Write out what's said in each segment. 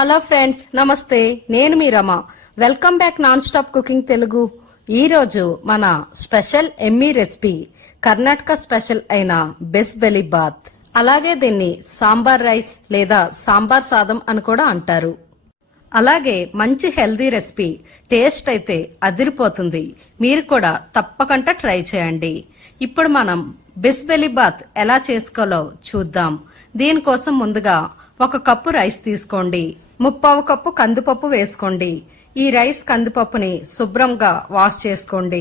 Hello friends, నమస్తే. నేను మీ Rama. Welcome back non stop cooking Telugu. ఈరోజు మన స్పెషల్ ఎమ్మీ రెసిపీ కర్ణాటక స్పెషల్ అయిన బెసిబెలిబాత్. అలాగే దీన్ని సాంబార్ రైస్ లేదా సాంబార్ సాదం అని కూడా అంటారు. అలాగే మంచి హెల్దీ రెసిపీ. టేస్ట్ అయితే అదిరిపోతుంది. మీరు కూడా తప్పకుండా ట్రై చేయండి. ఇప్పుడు మనం బెసిబెలిబాత్ ఎలా చేసుకోవాలో చూద్దాం. దీనికోసం ముందుగా 1 కప్పు రైస్ తీసుకోండి. 3/4 కప్పు కందిపప్పు వేసుకోండి. ఈ రైస్ కందిపప్పుని శుభ్రంగా వాష్ చేసుకోండి.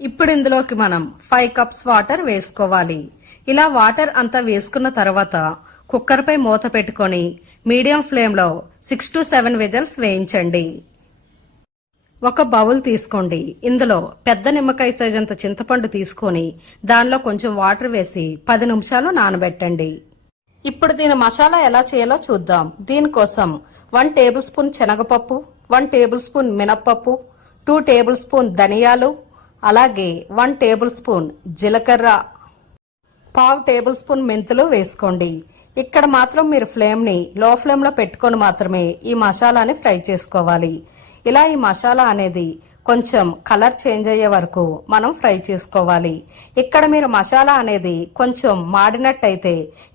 ఇప్పుడు ఇందులోకి మనం 5 కప్స్ వాటర్ వేసుకోవాలి. ఇలా వాటర్ అంతా వేసుకున్న తర్వాత కుక్కర్ పై మూత పెట్టుకొని మీడియం ఫ్లేమ్ లో 6 to 7 విజిల్స్ వేయించండి. ఒక బౌల్ తీసుకోండి. ఇందులో పెద్ద నిమ్మకాయ సైజ్ అంత చింతపండు తీసుకొని దానిలో కొంచెం వాటర్ వేసి 10 నిమిషాలు నానబెట్టండి. ఇప్పుడు దీని మసాలా ఎలా చేయాలో చూద్దాం. దీనికోసం 1 టేబుల్ స్పూన్ శనగపప్పు, 1 టేబుల్ స్పూన్ మినప్పప్పు, 2 టేబుల్ స్పూన్ ధనియాలు, అలాగే 1 టేబుల్ స్పూన్ జీలకర్ర, 1/2 టేబుల్ స్పూన్ మెంతులు వేసుకోండి. ఇక్కడ మాత్రం మీరు ఫ్లేమ్ ని లో ఫ్లేమ్ లో పెట్టుకొని మాత్రమే ఈ మసాలాని ఫ్రై చేసుకోవాలి. ఇలా ఈ మసాలా అనేది కొంచెం కలర్ చేంజ్ అయ్యే వరకు మనం ఫ్రై చేసుకోవాలి. ఇక్కడ మీరు మసాలా అనేది కొంచెం మాడినట్టయితే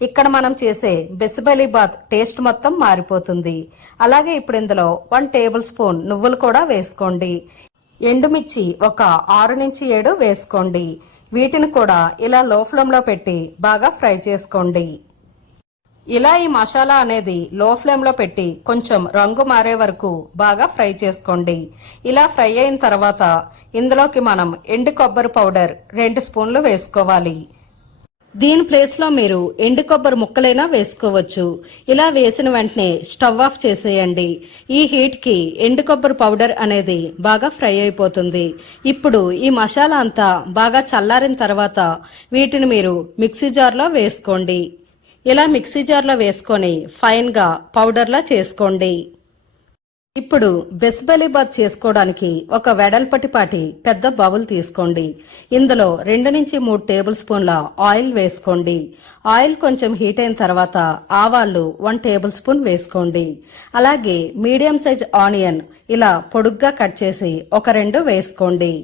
ఇక్కడ మనం చేసే బెసిబెలిబాత్ టేస్ట్ మొత్తం మారిపోతుంది. అలాగే ఇప్పుడు ఇందులో 1 టేబుల్ స్పూన్ నువ్వులు కూడా వేసుకోండి. ఎండుమిర్చి ఒక 6 నుంచి 7 వేసుకోండి. వీటిని కూడా ఇలా లో ఫ్లేమ్ లో పెట్టి బాగా ఫ్రై చేసుకోండి. ఇలా ఈ మసాలా అనేది లో ఫ్లేమ్ లో పెట్టి కొంచెం రంగు మారే వరకు బాగా ఫ్రై చేసుకోండి. ఇలా ఫ్రై అయిన తర్వాత ఇందులోకి మనం ఎండు కొబ్బరి పౌడర్ 2 స్పూన్లు వేసుకోవాలి. దీని ప్లేస్ లో మీరు ఎండు కొబ్బరి ముక్కలైనా వేసుకోవచ్చు. ఇలా వేసిన వెంటనే స్టవ్ ఆఫ్ చేసేయండి. ఈ హీట్ కి ఎండు కొబ్బరి పౌడర్ అనేది బాగా ఫ్రై అయిపోతుంది. ఇప్పుడు ఈ మసాలా అంతా బాగా చల్లారిన తర్వాత వీటిని మీరు మిక్సీ జార్ లో వేసుకోండి. ఇలా మిక్సీ జార్లో వేసుకొని ఫైన్ గా పౌడర్లా చేసుకోండి. ఇప్పుడు బెసిబెలిబాత్ చేసుకోవడానికి ఒక వెడల్పటిపాటి పెద్ద బౌల్ తీసుకోండి. ఇందులో 2 నుంచి 3 టేబుల్ స్పూన్ల ఆయిల్ వేసుకోండి. ఆయిల్ కొంచెం హీట్ అయిన తర్వాత ఆవాలు 1 టేబుల్ స్పూన్ వేసుకోండి. అలాగే మీడియం సైజ్ ఆనియన్ ఇలా పొడుగ్గా కట్ చేసి ఒక 2 వేసుకోండి.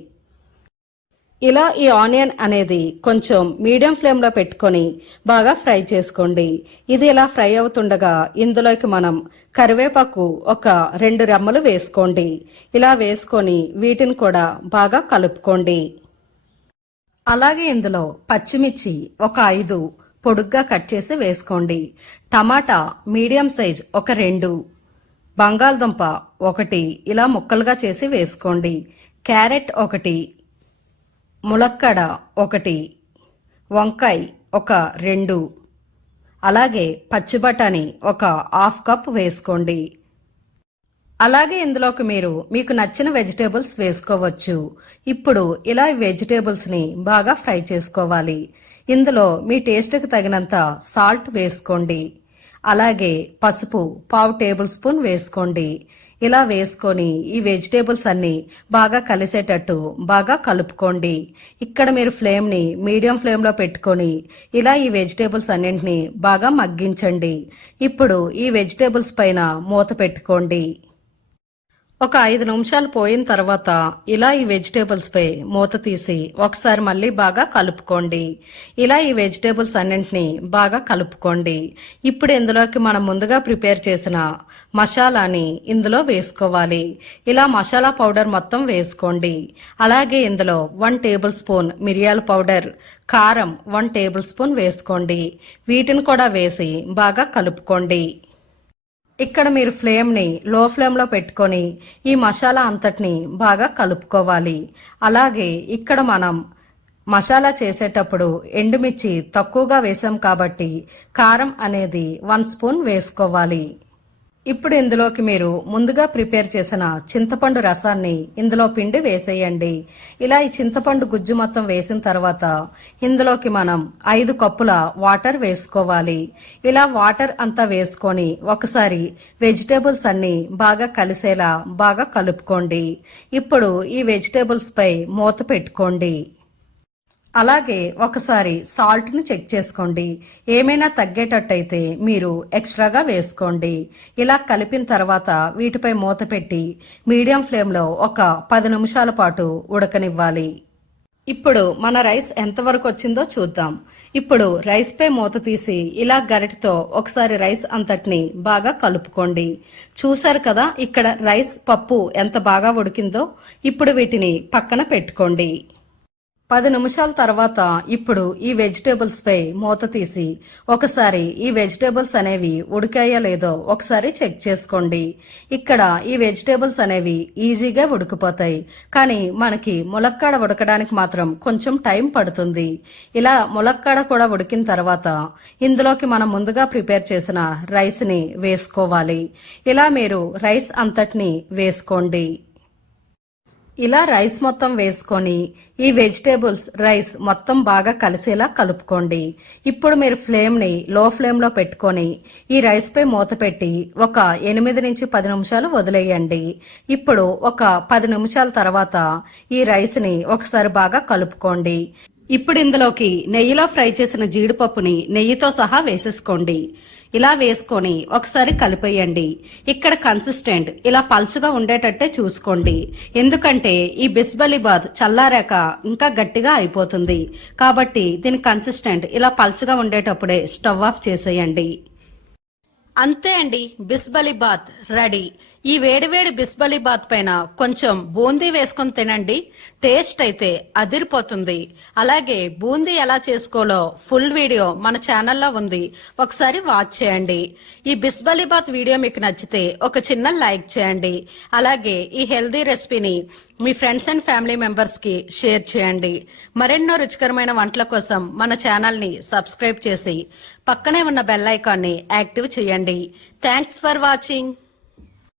ఇలా ఈ ఆనియన్ అనేది కొంచెం మీడియం ఫ్లేమ్ లో పెట్టుకొని బాగా ఫ్రై చేసుకోండి. ఇది ఇలా ఫ్రై అవుతుండగా ఇందులోకి మనం కరివేపాకు ఒక 2 రెమ్మలు వేసుకోండి. ఇలా వేసుకొని వీటిని కూడా బాగా కలుపుకోండి. అలాగే ఇందులో పచ్చిమిర్చి ఒక 5 పొడుగ్గా కట్ చేసి వేసుకోండి. టమాటా మీడియం సైజ్ ఒక 2, బంగాళదుంప 1 ఇలా ముక్కలుగా చేసి వేసుకోండి. క్యారెట్ 1, ములక్కడ 1, వంకాయ ఒక 2, అలాగే పచ్చి బఠానీ ఒక 1/2 కప్ వేసుకోండి. అలాగే ఇందులోకి మీకు నచ్చిన వెజిటేబుల్స్ వేసుకోవచ్చు. ఇప్పుడు ఇలా వెజిటేబుల్స్ ని బాగా ఫ్రై చేసుకోవాలి. ఇందులో మీ టేస్ట్కి తగినంత సాల్ట్ వేసుకోండి. అలాగే పసుపు 1/2 టేబుల్ స్పూన్ వేసుకోండి. ఇలా వేసుకొని ఈ వెజిటేబుల్స్ అన్ని బాగా కలిసేటట్టు బాగా కలుపుకోండి. ఇక్కడ మీరు ఫ్లేమ్ ని మీడియం ఫ్లేమ్ లో పెట్టుకొని ఇలా ఈ వెజిటేబుల్స్ అన్నింటినీ బాగా మగ్గించండి. ఇప్పుడు ఈ వెజిటేబుల్స్ పైన మూత పెట్టుకోండి. ఒక 5 నిమిషాలు పోయిన తర్వాత ఇలా ఈ వెజిటేబుల్స్ పై మూత తీసి ఒకసారి మళ్ళీ బాగా కలుపుకోండి. ఇలా ఈ వెజిటేబుల్స్ అన్నింటినీ బాగా కలుపుకోండి. ఇప్పుడు ఇందులోకి మనం ముందుగా ప్రిపేర్ చేసిన మసాలాని ఇందులో వేసుకోవాలి. ఇలా మసాలా పౌడర్ మొత్తం వేసుకోండి. అలాగే ఇందులో 1 టేబుల్ స్పూన్ మిరియాల పౌడర్, కారం 1 టేబుల్ స్పూన్ వేసుకోండి. వీటిని కూడా వేసి బాగా కలుపుకోండి. ఇక్కడ మీరు ఫ్లేమ్ ని లో ఫ్లేమ్ లో పెట్టుకొని ఈ మసాలా అంతటిని బాగా కలుపుకోవాలి. అలాగే ఇక్కడ మనం మసాలా చేసేటప్పుడు ఎండుమిర్చి తక్కువగా వేసాం కాబట్టి కారం అనేది 1 స్పూన్ వేసుకోవాలి. ఇప్పుడు ఇందులోకి మీరు ముందుగా ప్రిపేర్ చేసిన చింతపండు రసాన్ని ఇందులో పిండి వేసేయండి. ఇలా ఈ చింతపండు గుజ్జు మొత్తం వేసిన తర్వాత ఇందులోకి మనం 5 కప్పుల వాటర్ వేసుకోవాలి. ఇలా వాటర్ అంతా వేసుకొని ఒకసారి వెజిటేబుల్స్ అన్ని బాగా కలిసేలా బాగా కలుపుకోండి. ఇప్పుడు ఈ వెజిటేబుల్స్ పై మూత పెట్టుకోండి. అలాగే ఒకసారి సాల్ట్ ని చెక్ చేసుకోండి. ఏమైనా తగ్గేటట్టయితే మీరు ఎక్స్ట్రాగా వేసుకోండి. ఇలా కలిపిన తర్వాత వీటిపై మూత పెట్టి మీడియం ఫ్లేమ్ లో ఒక 10 నిమిషాల పాటు ఉడకనివ్వాలి. ఇప్పుడు మన రైస్ ఎంతవరకు వచ్చిందో చూద్దాం. ఇప్పుడు రైస్ పై మూత తీసి ఇలా గరిటతో ఒకసారి రైస్ అంతటిని బాగా కలుపుకోండి. చూసారు కదా ఇక్కడ రైస్ పప్పు ఎంత బాగా ఉడికిందో. ఇప్పుడు వీటిని పక్కన పెట్టుకోండి. 10 నిమిషాల తర్వాత ఇప్పుడు ఈ వెజిటేబుల్స్ పై మూత తీసి ఒకసారి ఈ వెజిటేబుల్స్ అనేవి ఉడికాయో లేదో ఒకసారి చెక్ చేసుకోండి. ఇక్కడ ఈ వెజిటేబుల్స్ అనేవి ఈజీగా ఉడికిపోతాయి, కానీ మనకి ములక్కాడ ఉడకడానికి మాత్రం కొంచెం టైం పడుతుంది. ఇలా ములక్కాడ కూడా ఉడికిన తర్వాత ఇందులోకి మనం ముందుగా ప్రిపేర్ చేసిన రైస్ ని వేసుకోవాలి. ఇలా మీరు రైస్ అంతటిని వేసుకోండి. ఇలా రైస్ మొత్తం వేసుకొని ఈ వెజిటేబుల్స్ రైస్ మొత్తం బాగా కలిసేలా కలుపుకోండి. ఇప్పుడు మీరు ఫ్లేమ్ ని లో ఫ్లేమ్ లో పెట్టుకొని ఈ రైస్ పై మూత పెట్టి ఒక 8 నుంచి 10 నిమిషాలు వదిలేయండి. ఇప్పుడు ఒక 10 నిమిషాల తర్వాత ఈ రైస్ ని ఒకసారి బాగా కలుపుకోండి. ఇప్పుడు ఇందులోకి నెయ్యిలో ఫ్రై చేసిన జీడిపప్పుని నెయ్యితో సహా వేసేసుకోండి. ఇలా వేసుకొని ఒకసారి కలిపేయండి. ఇక్కడ కన్సిస్టెంట్ ఇలా పల్చగా ఉండేటట్టే చూసుకోండి, ఎందుకంటే ఈ బిసిబెలిబాత్ చల్లారాక ఇంకా గట్టిగా అయిపోతుంది. కాబట్టి దీని కన్సిస్టెంట్ ఇలా పల్చగా ఉండేటప్పుడే స్టవ్ ఆఫ్ చేసేయండి. అంతే అండి, బిసిబెలిబాత్ రెడీ. ఈ వేడివేడి బిసిబెలిబాత్ పైన కొంచెం బూందీ వేసుకొని తినండి, టేస్ట్ అయితే అదిరిపోతుంది. అలాగే బూందీ ఎలా చేసుకోవాలో ఫుల్ వీడియో మన ఛానల్లో ఉంది, ఒకసారి వాచ్ చేయండి. ఈ బిసిబెలిబాత్ వీడియో మీకు నచ్చితే ఒక చిన్న లైక్ చేయండి. అలాగే ఈ హెల్దీ రెసిపీని మీ ఫ్రెండ్స్ అండ్ ఫ్యామిలీ మెంబర్స్ కి షేర్ చేయండి. మరెన్నో రుచికరమైన వంటల కోసం మన ఛానల్ ని సబ్స్క్రైబ్ చేసి పక్కనే ఉన్న బెల్ ఐకాన్ ని యాక్టివ్ చేయండి. Thanks for watching.